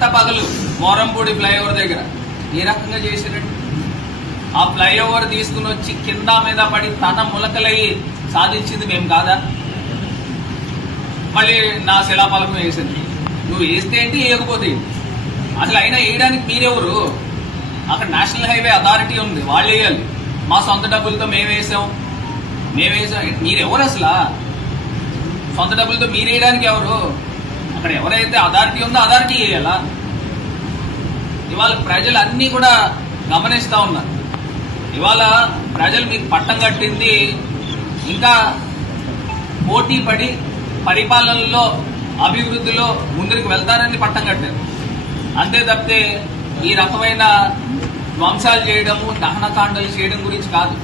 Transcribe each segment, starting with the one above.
పట్టపగలు మోరంపూడి ఫ్లైఓవర్ దగ్గర ఏ రకంగా చేశారండి? ఆ ఫ్లైఓవర్ తీసుకుని వచ్చి కింద మీద పడి తన ములకలయ్యి సాధించింది మేము కాదా? మళ్ళీ నా శిలాఫలకం వేసింది. నువ్వు వేస్తే ఏంటి, వేయకపోతే అసలు అయినా వేయడానికి మీరెవరు? అక్కడ నేషనల్ హైవే అథారిటీ ఉంది, వాళ్ళు వేయాలి. మా సొంత డబ్బులతో మేము వేసాం. మీరెవరు అసలు? సొంత డబ్బులతో మీరు వేయడానికి ఎవరు? అక్కడ ఎవరైతే అథారిటీ ఉందో అథారిటీ వేయాలా? ఇవాళ ప్రజలు అన్ని కూడా గమనిస్తా ఉన్నారు. ఇవాళ ప్రజలు మీకు పట్టం కట్టింది ఇంకా పోటీ పడి పరిపాలనలో అభివృద్ధిలో ముందుకు వెళ్తారని పట్టం కట్టారు. అంతే తప్పితే ఈ రకమైన ధ్వంసాలు చేయడము, దహనకాండలు చేయడం గురించి కాదు.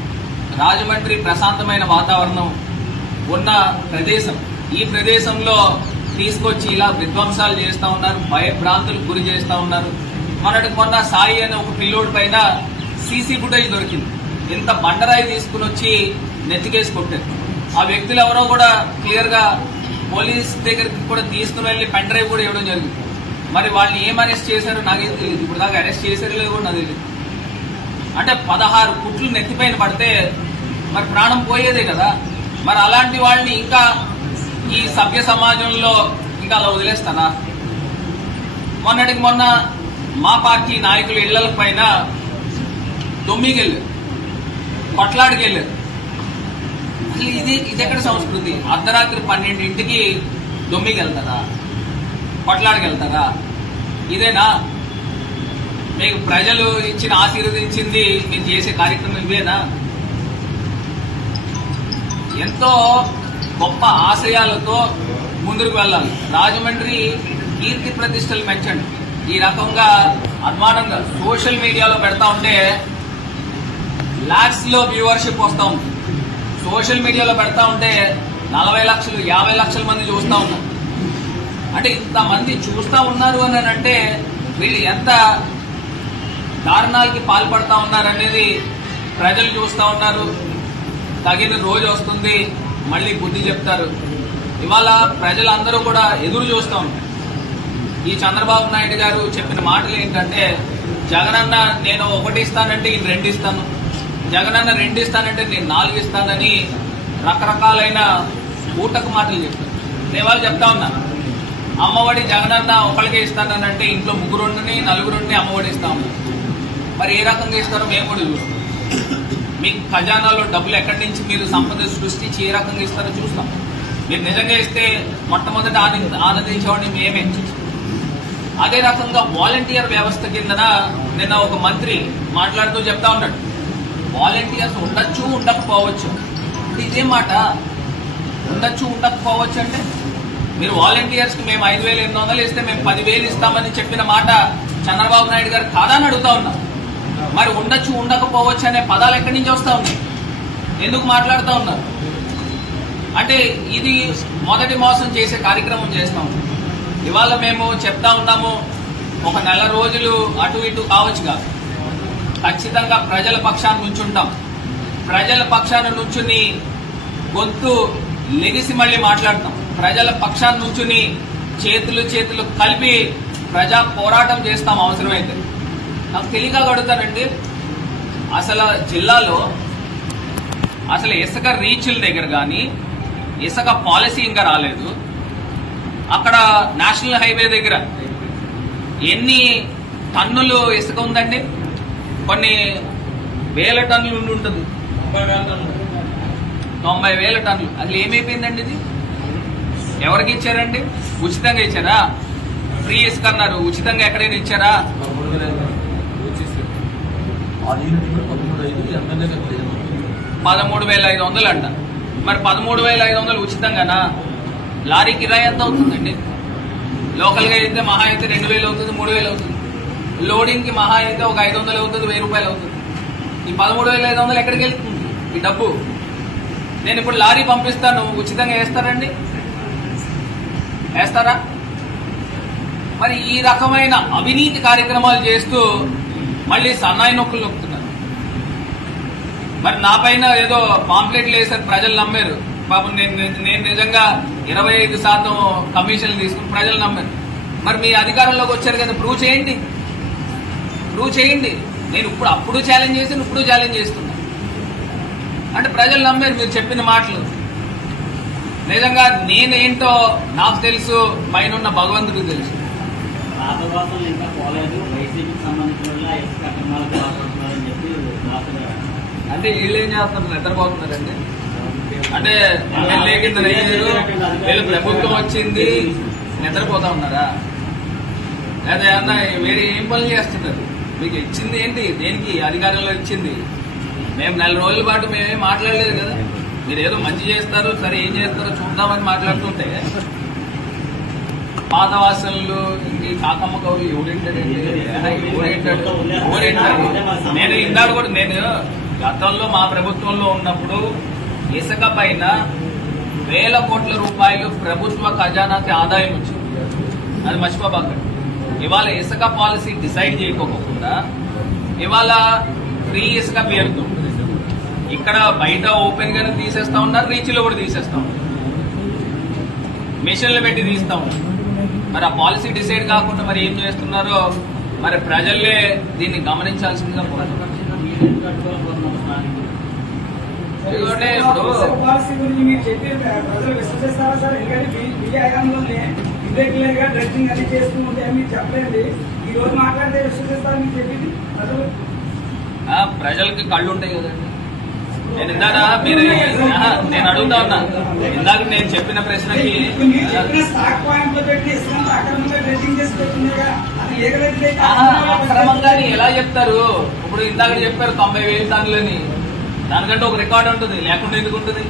రాజమండ్రి ప్రశాంతమైన వాతావరణం ఉన్న ప్రదేశం. ఈ ప్రదేశంలో తీసుకొచ్చి ఇలా విధ్వంసాలు చేస్తా ఉన్నారు, భయభ్రాంతులకు గురి చేస్తా ఉన్నారు. మొన్న సాయి అనే ఒక పిల్లోడి పైన సీసీ ఫుటేజ్ దొరికింది. ఇంత బండరాయి తీసుకుని వచ్చి నెత్తికేసి కొట్టారు. ఆ వ్యక్తులు ఎవరో కూడా క్లియర్ గా పోలీస్ దగ్గరికి కూడా తీసుకుని వెళ్లి పెన్ డ్రైవ్ కూడా ఇవ్వడం జరిగింది. మరి వాళ్ళని ఏం అరెస్ట్ చేశారో నాకేం తెలియదు. ఇప్పుడు దాకా అరెస్ట్ చేశారో లేదో కూడా నాకు తెలియదు. అంటే 16 కుట్లు నెత్తిపైన పడితే మరి ప్రాణం పోయేదే కదా. మరి అలాంటి వాళ్ళని ఇంకా ఈ సభ్య సమాజంలో ఇంకా అలా వదిలేస్తానా? మొన్నటికి మొన్న మా పార్టీ నాయకులు ఇళ్ల పైన దొమ్మికెళ్ళారు, కొట్లాడికెళ్ళారు. అసలు ఇది ఎక్కడ సంస్కృతి? అర్ధరాత్రి 12ంటికి దొమ్మికెళ్తారా, కొట్లాడికెళ్తారా? ఇదేనా మీకు ప్రజలు ఇచ్చిన ఆశీర్వదించింది? మీరు చేసే కార్యక్రమం ఇవేనా? ఎంతో గొప్ప ఆశయాలతో ముందుకు వెళ్ళాలి. రాజమండ్రి కీర్తి ప్రతిష్టలు పెంచండి. ఈ రకంగా అభిమానంగా సోషల్ మీడియాలో పెడతా ఉంటే లాక్స్ లో వ్యూవర్షిప్ వస్తా ఉంది. సోషల్ మీడియాలో పెడతా ఉంటే 40 లక్షలు 50 లక్షల మంది చూస్తా ఉన్నారు. అంటే ఇంతమంది చూస్తా ఉన్నారు అని అంటే వీళ్ళు ఎంత దారుణాలకి పాల్పడతా ఉన్నారనేది ప్రజలు చూస్తా ఉన్నారు. తగిన రోజు వస్తుంది, మళ్ళీ బుద్ధి చెప్తారు. ఇవాళ ప్రజలందరూ కూడా ఎదురు చూస్తూ ఉంటారు. ఈ చంద్రబాబు నాయుడు గారు చెప్పిన మాటలు ఏంటంటే, జగనన్న నేను 1 ఇస్తానంటే ఈయన 2 ఇస్తాను, జగనన్న 2 ఇస్తానంటే నేను 4 ఇస్తానని రకరకాలైన ఊటకు మాటలు చెప్తారు. నేను వాళ్ళు చెప్తా ఉన్నా, అమ్మఒడి జగనన్న ఒకరికే ఇస్తానంటే ఇంట్లో 3 4 అమ్మఒడి ఇస్తాము. మరి ఏ రకంగా ఇస్తారో మేము కూడా చూస్తాం. మీకు ఖజానాలో డబ్బులు ఎక్కడి నుంచి మీరు సంపద సృష్టించి ఏ రకంగా ఇస్తారో చూస్తాం. మీరు నిజంగా ఇస్తే మొట్టమొదటి ఆనందించేవాడిని మేమే. అదే రకంగా వాలంటీర్ వ్యవస్థ కిందన నిన్న ఒక మంత్రి మాట్లాడుతూ చెప్తా ఉన్నాడు, వాలంటీర్స్ ఉండొచ్చు ఉండకపోవచ్చు. ఇదే మాట, ఉండొచ్చు ఉండకపోవచ్చు అంటే మీరు వాలంటీర్స్ కి మేము 5,800 ఇస్తే మేము 10,000 ఇస్తామని చెప్పిన మాట చంద్రబాబు నాయుడు గారు కాదా అని అడుగుతా ఉన్నాం. మరి ఉండొచ్చు ఉండకపోవచ్చు అనే పదాలు ఎక్కడి నుంచి వస్తా ఉన్నాయి? ఎందుకు మాట్లాడుతూ ఉన్నారు? అంటే ఇది మొదటి మోసం చేసే కార్యక్రమం చేస్తాం. ఇవాళ మేము చెప్తా ఉన్నాము, ఒక నెల రోజులు అటు ఇటు కావచ్చుగా, ఖచ్చితంగా ప్రజల పక్షాన్ని నుంచుంటాం. ప్రజల పక్షాన్ని నుంచుని గొంతు లెగిసి మళ్ళీ మాట్లాడతాం. ప్రజల పక్షాన్ని నుంచుని చేతులు కలిపి ప్రజా పోరాటం చేస్తాం అవసరమైతే. నాకు తెలియక అడుగుతానండి, అసలు జిల్లాలో అసలు ఇసుక రీచ్ల దగ్గర కానీ ఇసుక పాలసీ ఇంకా రాలేదు. అక్కడ నేషనల్ హైవే దగ్గర ఎన్ని టన్నులు ఇసుక ఉందండి? కొన్ని వేల టన్నులు ఉంటుంది, 90,000 టన్నులు. అసలు ఏమైపోయిందండి? ఇది ఎవరికి ఇచ్చారండి? ఉచితంగా ఇచ్చారా? ఫ్రీ ఇసుక అన్నారు, ఉచితంగా ఎక్కడైనా ఇచ్చారా? 13,500 అంట. మరి 13,500 ఉచితంగానా? లారీ కిరాయి ఎంత అవుతుందండి? లోకల్ గా అయితే మహా అయితే 2,000 అవుతుంది, 3,000 అవుతుంది. లోడింగ్ కి మహా అయితే ఒక 500 అవుతుంది, 1,000 రూపాయలు అవుతుంది. ఈ 13,500 ఎక్కడికి వెళ్తుంది ఈ డబ్బు? నేను ఇప్పుడు లారీ పంపిస్తాను, ఉచితంగా వేస్తారండి? వేస్తారా? మరి ఈ రకమైన అవినీతి కార్యక్రమాలు చేస్తూ మళ్ళీ సన్నాయి నొక్కులు నొక్కుతున్నారు. మరి నా పైన ఏదో పాంప్లెట్లు వేసారు, ప్రజలు నమ్మారు. పాపం నేను నిజంగా 25% కమిషన్లు తీసుకుని ప్రజలు నమ్మారు. మరి మీ అధికారంలోకి వచ్చారు కదా, ప్రూవ్ చేయండి. నేను అప్పుడు ఛాలెంజ్ చేసి ఇప్పుడు ఛాలెంజ్ చేస్తున్నా. అంటే ప్రజలు నమ్మారు మీరు చెప్పిన మాటలు. నిజంగా నేనేంటో నాకు తెలుసు, పైన ఉన్న భగవంతుడికి తెలుసు. అంటే వీళ్ళు ఏం చేస్తున్నారు, నిద్రపోతున్నారండి. అంటే ఎమ్మెల్యే కింద వీళ్ళు ప్రభుత్వం వచ్చింది నిద్రపోతా ఉన్నారా, లేదా ఏమన్నా వేరే ఏం పనులు చేస్తున్నారు? మీకు ఇచ్చింది ఏంటి, దేనికి అధికారంలో ఇచ్చింది? మేము 4 రోజుల పాటు మేమేం మాట్లాడలేదు కదా. మీరు ఏదో మంచి చేస్తారు, సరే ఏం చేస్తారో చూద్దామని మాట్లాడుతుంటే పాత వాసనలు ఈ కాకమ్మ కవులు ఎవరింటాడండి? నేను ఇందాక కూడా నేను గతంలో మా ప్రభుత్వంలో ఉన్నప్పుడు ఇసుక పైన వేల కోట్ల రూపాయలు ప్రభుత్వ ఖజానాకి ఆదాయం వచ్చింది, అది మర్చిపోబాకండి. ఇవాళ ఇసుక పాలసీ డిసైడ్ చేయకోకుండా ఇవాళ ఫ్రీ ఇసుక పేరుతో ఇక్కడ బయట ఓపెన్ గానే తీసేస్తా ఉన్నారు, రీచ్ లో కూడా తీసేస్తా ఉన్నారు, మిషన్లు పెట్టి తీస్తా ఉన్నారు. మరి ఆ పాలసీ డిసైడ్ కాకుండా మరి ఏం చేస్తున్నారో మరి ప్రజలే దీన్ని గమనించాల్సిందిగా ప్రజలకి కళ్ళు ఉంటాయి కదండి. నేను ఇందాక నేను అడుగుతా ఉన్నా, ఇందాక నేను చెప్పిన ప్రశ్నకి అక్రమంగాని ఎలా చెప్తారు? ఇప్పుడు ఇందాక చెప్పారు 90,000 టన్నులని, దానికంటే ఒక రికార్డు ఉంటుంది, లేకుండా ఎందుకు ఉంటుంది?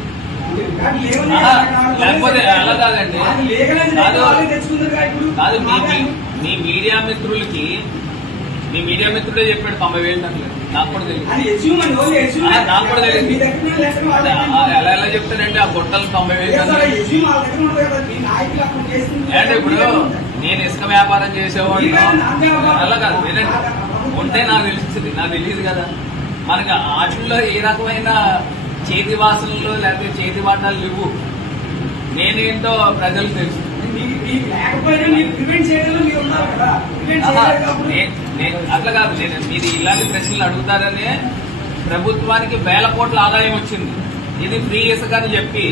లేకపోతే అలా కాదండి. కాదు మీ మీడియా మిత్రులకి, మీ మీడియా మిత్రుడే చెప్పాడు 90,000 టన్నులు. నాకు కూడా తెలియదు. ఎలా చెప్తానండి ఆ గుట్టలు 90,000 టన్నులు? అంటే ఇప్పుడు నేను ఇసుక వ్యాపారం చేసేవాడిని అలా కాదు, వినండి. ఉంటే నాకు తెలియదు కదా. మనకి వాటిల్లో ఏ రకమైన చేతి వాసనలు లేకపోతే చేతి వాటాలు లేవు. నేనేంటో ప్రజలకు తెలుసు. అట్లా కాదు, మీరు ఇలాంటి ప్రశ్నలు అడుగుతారనే ప్రభుత్వానికి వేల కోట్ల ఆదాయం వచ్చింది. ఇది ఫ్రీ ఇసుక అని చెప్పి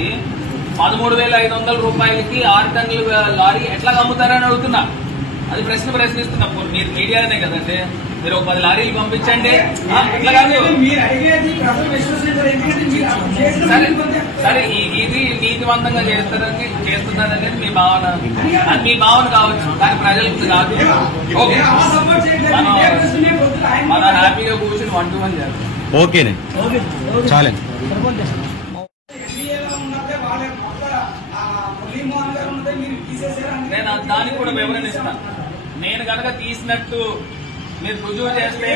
13,500 రూపాయలకి 6 టన్నుల లారీ ఎట్లా అమ్ముతారని అడుగుతున్నా. అది ప్రశ్నిస్తున్నా. మీరు మీడియానే కదండి, మీరు ఒక 10 లారీలు పంపించండి. ఇట్లా కాదు. సరే ఇది నీతివంతంగా చేస్తున్నారనేది మీ భావన, అది మీ భావన కావచ్చు, కానీ ప్రజలకు కాదు. మనం హ్యాపీగా కూర్చొని 1-to-1 చేస్తాం. ఓకేనే, చాలే. నేను దానికి కూడా వివరణ ఇస్తాను. నేను కనుక తీసినట్టు మీరు రుజువు చేస్తే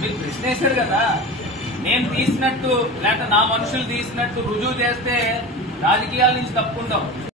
మీరు ప్రశ్న వేశారు కదా, నేను తీసినట్టు లేక నా మనుషులు తీసినట్టు రుజువు చేస్తే రాజకీయాల నుంచి తప్పుకుంటాం.